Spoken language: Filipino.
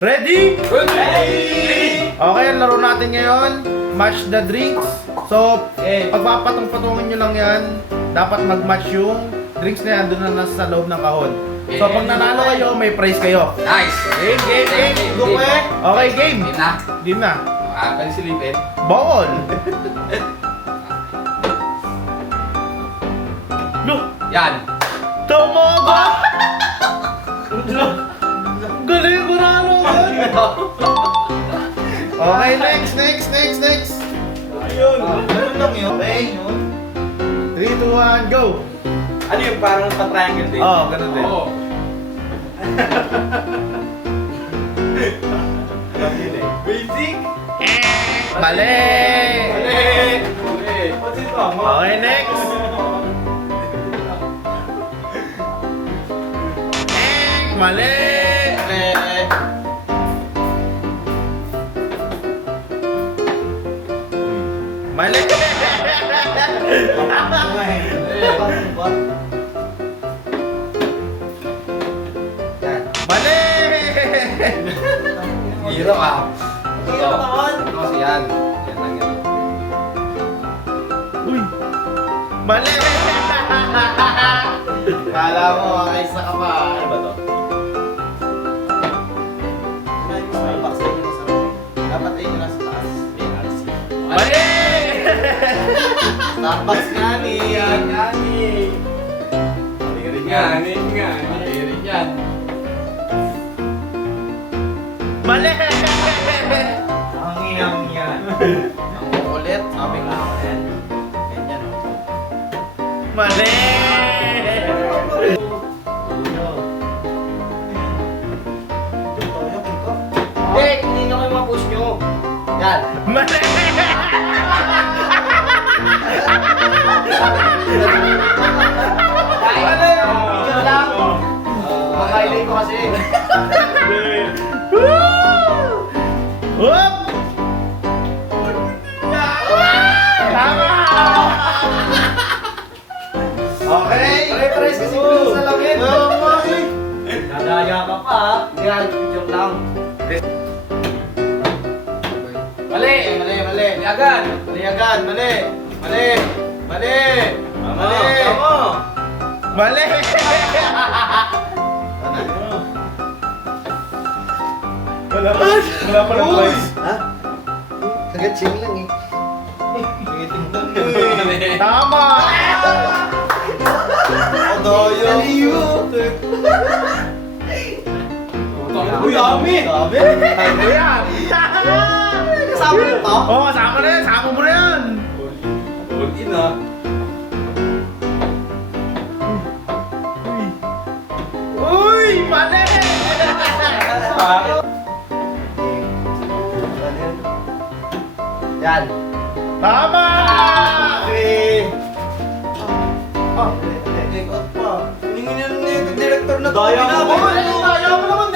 Ready? Ready! Okay, ang laro natin ngayon, match the drinks. So, pagpapatong-patungin nyo lang yan, dapat mag-match yung drinks na yan, doon na nasa loob ng kahon. So, pag nanalo kayo, may prize kayo. Nice! Game! Go eh! Okay, game! Game na? Game na. Pwede silipin. Bawal! Look! Yan! Tumogo! Galing ko na ano yan! Okay, next! Ayun, ganun lang yun. Okay, yun. 3, 2, 1, go! Ano yung parang pa-triangle din? Oo, ganun din. Oo. Basic? Mali! What's it wrong? Okay, next! Mali! Mali! Mali! Hirap ah. Hirap naman. Ito kasi yan. Yan lang yan. Uy! Mali! Kala mo, isa ka pa. Ano ba to? Dapat ay nasa taas. Mali! Starbucks nga ni. Yan, yan eh. Mali rin yan. Mali! Ang iyang yan. Ang kukulit. Sabi nga ako yan. Ganyan. Mali! Hindi nyo kayo ma-push nyo. Yan. Mali! Video lang. Makailay ko kasi. Whoop! Tama! Okay. Pare-pares kasi pinag sa langit. Nadaya ka pa. Yan, video lang. Mali. Mali agad. Mali. Mali! Wala pa ng prize. Ha? Kagatsing lang eh. Tama! Uy, dami. Ano yan? Kasama mo to? Oo, kasama na yan. Sama mo na yan. Hold in ah. Uy! Mali! Yan. Tama! Take out pa. Hingin yan ni director na to. Daya mo naman.